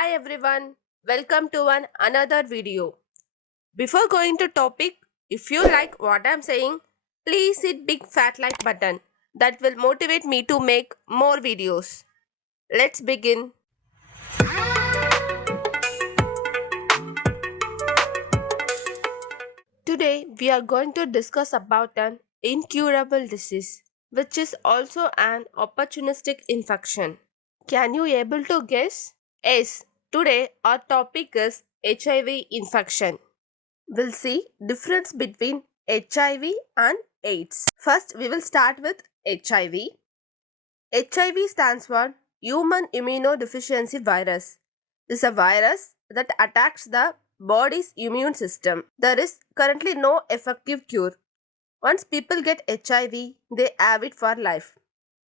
Hi everyone, welcome to another video. Before going to topic, if you like what I'm saying, please hit big fat like button. That will motivate me to make more videos. Let's begin. Today we are going to discuss about an incurable disease, which is also an opportunistic infection. Can you able to guess? Yes, today our topic is HIV infection. We'll see difference between HIV and AIDS. First, we will start with HIV. HIV stands for Human Immunodeficiency Virus. This is a virus that attacks the body's immune system. There is currently no effective cure. Once people get HIV, they have it for life.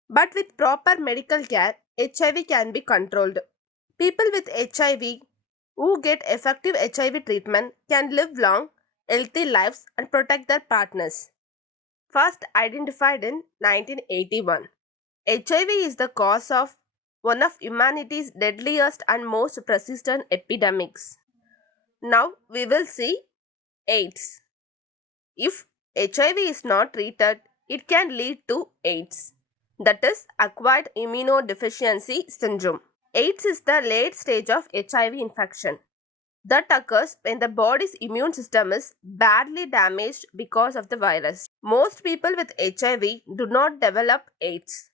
But with proper medical care, HIV can be controlled. People with HIV who get effective HIV treatment can live long, healthy lives and protect their partners. First identified in 1981. HIV is the cause of one of humanity's deadliest and most persistent epidemics. Now we will see AIDS. If HIV is not treated, it can lead to AIDS, that is, acquired immunodeficiency syndrome. AIDS is the late stage of HIV infection that occurs when the body's immune system is badly damaged because of the virus. Most people with HIV do not develop AIDS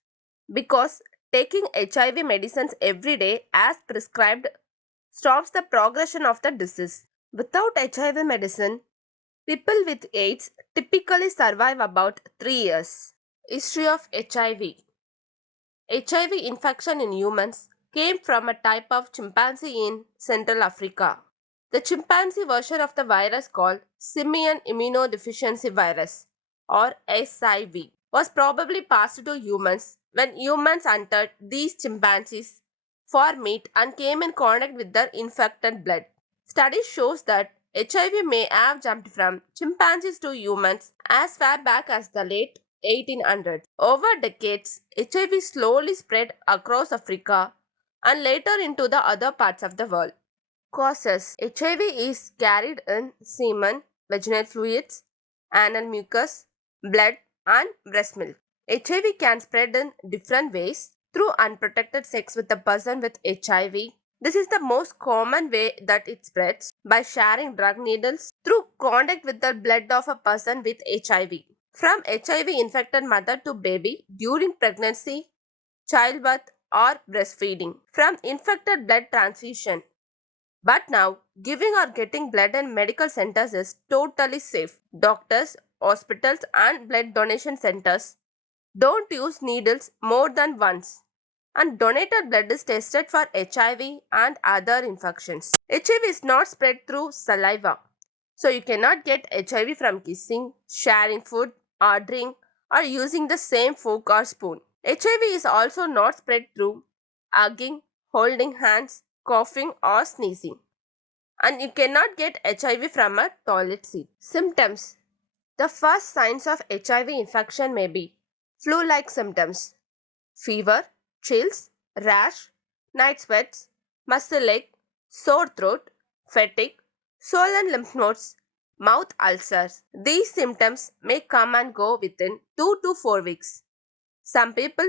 because taking HIV medicines every day as prescribed stops the progression of the disease. Without HIV medicine, people with AIDS typically survive about 3 years. History of HIV. HIV infection in humans came from a type of chimpanzee in Central Africa. The chimpanzee version of the virus called simian immunodeficiency virus or SIV was probably passed to humans when humans hunted these chimpanzees for meat and came in contact with their infected blood. Study shows that HIV may have jumped from chimpanzees to humans as far back as the late 1800s. Over decades, HIV slowly spread across Africa and later into the other parts of the world. Causes. HIV is carried in semen, vaginal fluids, anal mucus, blood, and breast milk. HIV can spread in different ways through unprotected sex with a person with HIV. This is the most common way that it spreads by sharing drug needles through contact with the blood of a person with HIV. From HIV infected mother to baby during pregnancy, childbirth, or breastfeeding. From infected blood transfusion. But now, giving or getting blood in medical centers is totally safe. Doctors, hospitals, and blood donation centers don't use needles more than once. And donated blood is tested for HIV and other infections. HIV is not spread through saliva. So you cannot get HIV from kissing, sharing food, ordering, or using the same fork or spoon. HIV is also not spread through hugging, holding hands, coughing, or sneezing. And you cannot get HIV from a toilet seat. Symptoms. The first signs of HIV infection may be flu-like symptoms, fever, chills, rash, night sweats, muscle ache, sore throat, fatigue, swollen lymph nodes, mouth ulcers. These symptoms may come and go within 2 to 4 weeks. Some people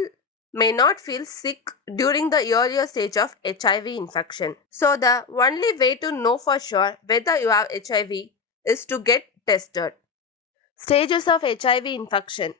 may not feel sick during the earlier stage of HIV infection. So, the only way to know for sure whether you have HIV is to get tested. Stages of HIV infection.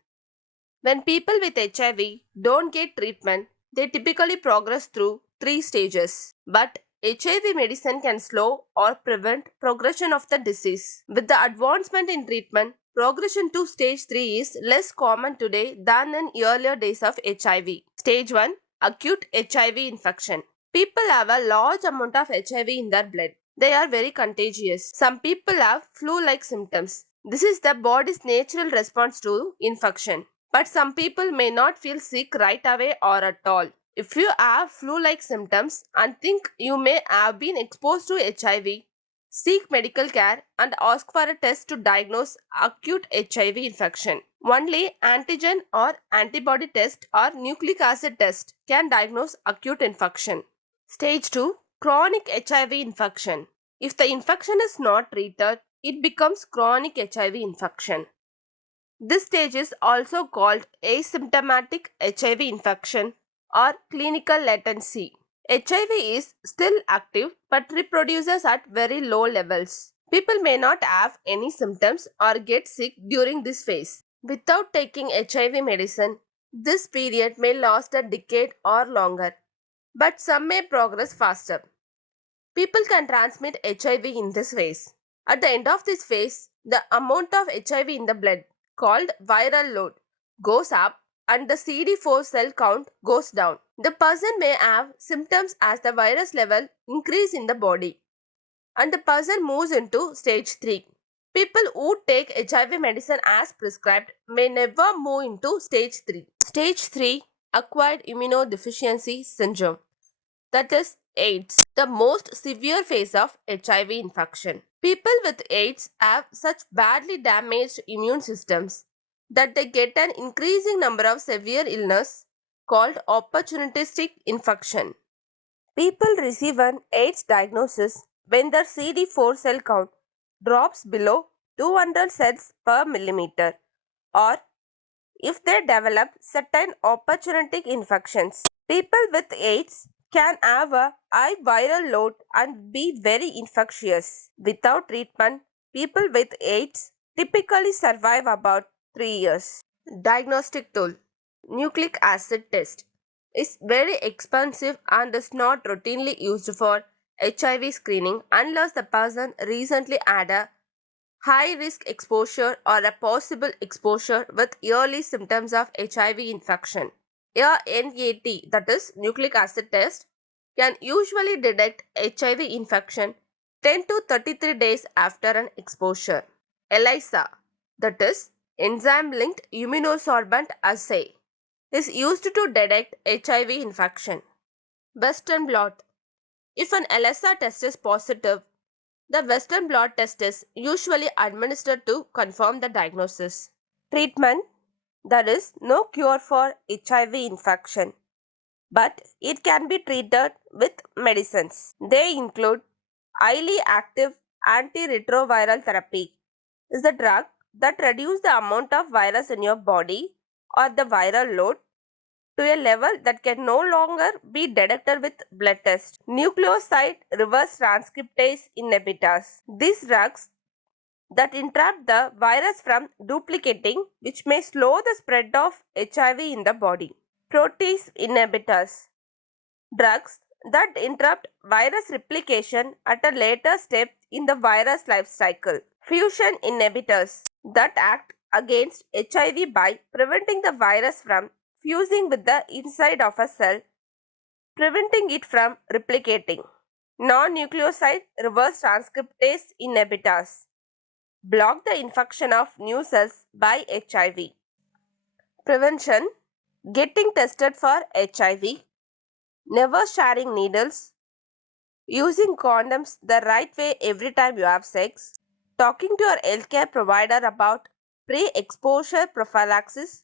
When people with HIV don't get treatment, they typically progress through 3 stages. But HIV medicine can slow or prevent progression of the disease. With the advancement in treatment, progression to stage 3 is less common today than in earlier days of HIV. Stage 1. Acute HIV infection. People have a large amount of HIV in their blood. They are very contagious. Some people have flu-like symptoms. This is the body's natural response to infection. But some people may not feel sick right away or at all. If you have flu-like symptoms and think you may have been exposed to HIV, seek medical care and ask for a test to diagnose acute HIV infection. Only antigen or antibody test or nucleic acid test can diagnose acute infection. Stage 2. Chronic HIV infection. If the infection is not treated, it becomes chronic HIV infection. This stage is also called asymptomatic HIV infection or clinical latency. HIV is still active but reproduces at very low levels. People may not have any symptoms or get sick during this phase. Without taking HIV medicine, this period may last a decade or longer, but some may progress faster. People can transmit HIV in this phase. At the end of this phase, the amount of HIV in the blood, called viral load, goes up and the CD4 cell count goes down. The person may have symptoms as the virus level increase in the body and the person moves into stage 3. People who take HIV medicine as prescribed may never move into stage 3. Stage 3, acquired immunodeficiency syndrome, that is AIDS, the most severe phase of HIV infection. People with AIDS have such badly damaged immune systems that they get an increasing number of severe illness called opportunistic infection. People receive an AIDS diagnosis when their CD4 cell count drops below 200 cells per millimeter, or if they develop certain opportunistic infections. People with AIDS can have a high viral load and be very infectious. Without treatment, people with AIDS typically survive about 3 years. Diagnostic tool. Nucleic acid test is very expensive and is not routinely used for HIV screening unless the person recently had a high risk exposure or a possible exposure with early symptoms of HIV infection. A NAT, that is nucleic acid test, can usually detect HIV infection 10 to 33 days after an exposure. ELISA, that is enzyme linked immunosorbent assay, is used to detect HIV infection. Western blot. If an ELISA test is positive, the Western blot test is usually administered to confirm the diagnosis. Treatment. There is no cure for HIV infection, but it can be treated with medicines. They include highly active antiretroviral therapy. Is the drug that reduces the amount of virus in your body or the viral load to a level that can no longer be detected with blood tests. Nucleoside reverse transcriptase inhibitors. These drugs that interrupt the virus from duplicating, which may slow the spread of HIV in the body. Protease inhibitors. Drugs that interrupt virus replication at a later step in the virus life cycle. Fusion inhibitors that act against HIV by preventing the virus from fusing with the inside of a cell, preventing it from replicating. Non-nucleoside reverse transcriptase inhibitors block the infection of new cells by HIV. Prevention. Getting tested for HIV, never sharing needles, using condoms the right way every time you have sex, talking to your healthcare provider about pre-exposure prophylaxis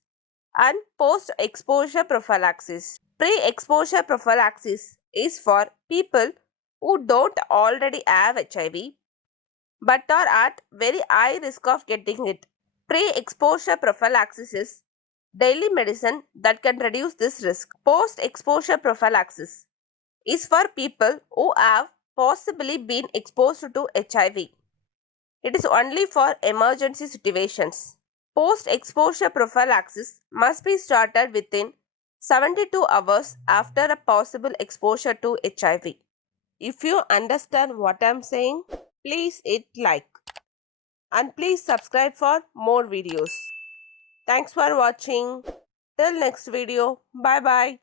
and post-exposure prophylaxis. Pre-exposure prophylaxis is for people who don't already have HIV but are at very high risk of getting it. Pre-exposure prophylaxis is daily medicine that can reduce this risk. Post-exposure prophylaxis is for people who have possibly been exposed to HIV. It is only for emergency situations. Post-exposure prophylaxis must be started within 72 hours after a possible exposure to HIV. If you understand what I am saying, please hit like and please subscribe for more videos. Thanks for watching. Till next video. Bye bye.